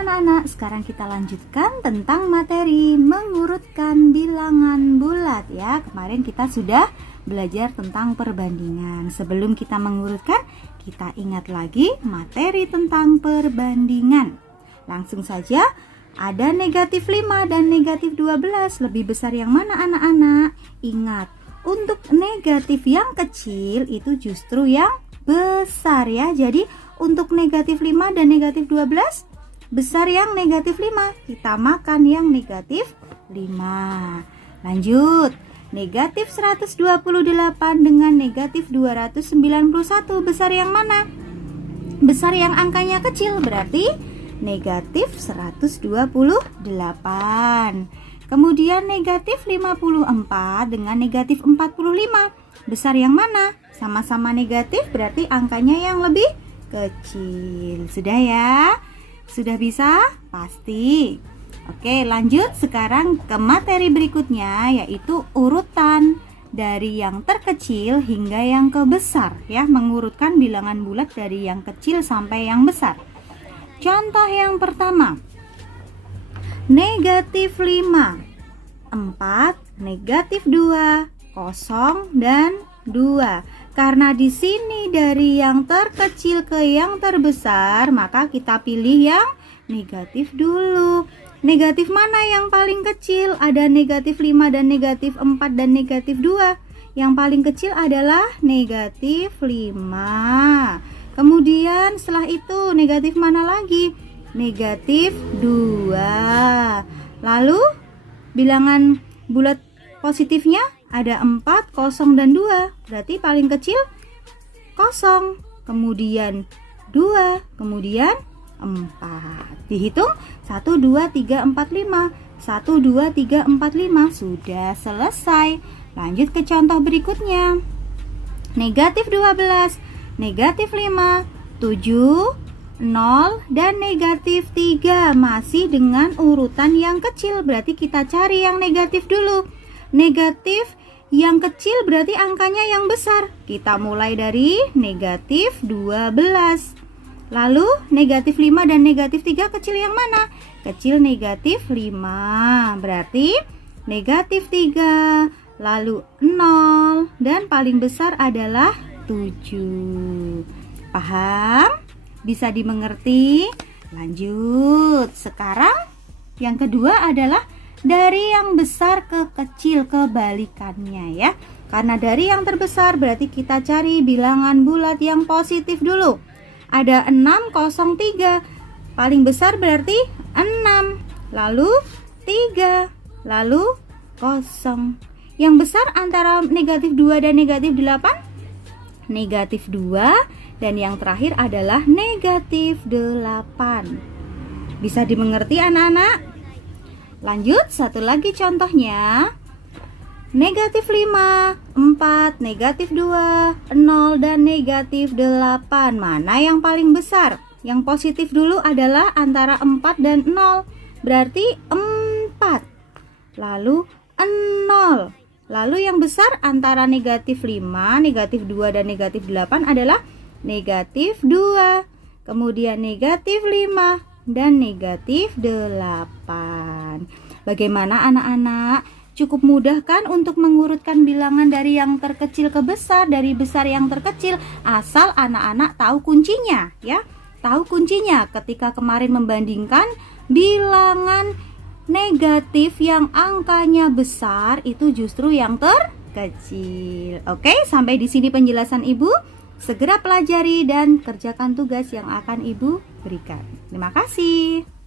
Anak-anak, sekarang kita lanjutkan tentang materi mengurutkan bilangan bulat ya. Kemarin kita sudah belajar tentang perbandingan. Sebelum kita mengurutkan, kita ingat lagi materi tentang perbandingan. Langsung saja, ada negatif 5 dan negatif 12. Lebih besar yang mana anak-anak? Ingat, untuk negatif yang kecil itu justru yang besar ya. Jadi untuk negatif 5 dan negatif 12, besar yang negatif 5, kita makan yang negatif 5. Lanjut, negatif 128 dengan negatif 291, besar yang mana? Besar yang angkanya kecil, berarti negatif 128. Kemudian negatif 54 dengan negatif 45, besar yang mana? Sama-sama negatif, berarti angkanya yang lebih kecil. Sudah ya? Sudah bisa? Pasti. Oke, lanjut sekarang ke materi berikutnya, yaitu urutan dari yang terkecil hingga yang ke besar ya, mengurutkan bilangan bulat dari yang kecil sampai yang besar. Contoh yang pertama, negatif 5, 4, negatif 2, 0 dan 2. Karena di sini dari yang terkecil ke yang terbesar, maka kita pilih yang negatif dulu. Negatif mana yang paling kecil? Ada negatif 5 dan negatif 4 dan negatif 2. Yang paling kecil adalah negatif 5. Kemudian setelah itu negatif mana lagi? Negatif 2. Lalu bilangan bulat positifnya ada 4, 0 dan 2. Berarti paling kecil 0. Kemudian 2, kemudian 4. Dihitung 1, 2, 3, 4, 5. 1, 2, 3, 4, 5. Sudah selesai. Lanjut ke contoh berikutnya. Negatif 12, negatif 5, 7, 0 dan negatif 3. Masih dengan urutan yang kecil. Berarti kita cari yang negatif dulu. Negatif yang kecil berarti angkanya yang besar. Kita mulai dari negatif 12. Lalu negatif 5 dan negatif 3 kecil yang mana? Kecil negatif 5. Berarti negatif 3. Lalu 0. Dan paling besar adalah 7. Paham? Bisa dimengerti? Lanjut. Sekarang yang kedua adalah dari yang besar ke kecil, kebalikannya ya. Karena dari yang terbesar berarti kita cari bilangan bulat yang positif dulu. Ada 6, 0, 3. Paling besar berarti 6. Lalu 3. Lalu 0. Yang besar antara negatif 2 dan negatif 8? Negatif 2. Dan yang terakhir adalah negatif 8. Bisa dimengerti anak-anak? Lanjut, satu lagi contohnya. Negatif 5, 4, negatif 2, 0 dan negatif 8. Mana yang paling besar? Yang positif dulu adalah antara 4 dan 0. Berarti 4. Lalu 0. Lalu yang besar antara negatif 5, negatif 2 dan negatif 8 adalah negatif 2. Kemudian negatif 5 dan negatif 8. Bagaimana anak-anak? Cukup mudah kan untuk mengurutkan bilangan dari yang terkecil ke besar, dari besar yang terkecil, asal anak-anak tahu kuncinya ya. Tahu kuncinya ketika kemarin membandingkan bilangan negatif yang angkanya besar itu justru yang terkecil. Oke, sampai di sini penjelasan Ibu. Segera pelajari dan kerjakan tugas yang akan Ibu berikan. Terima kasih.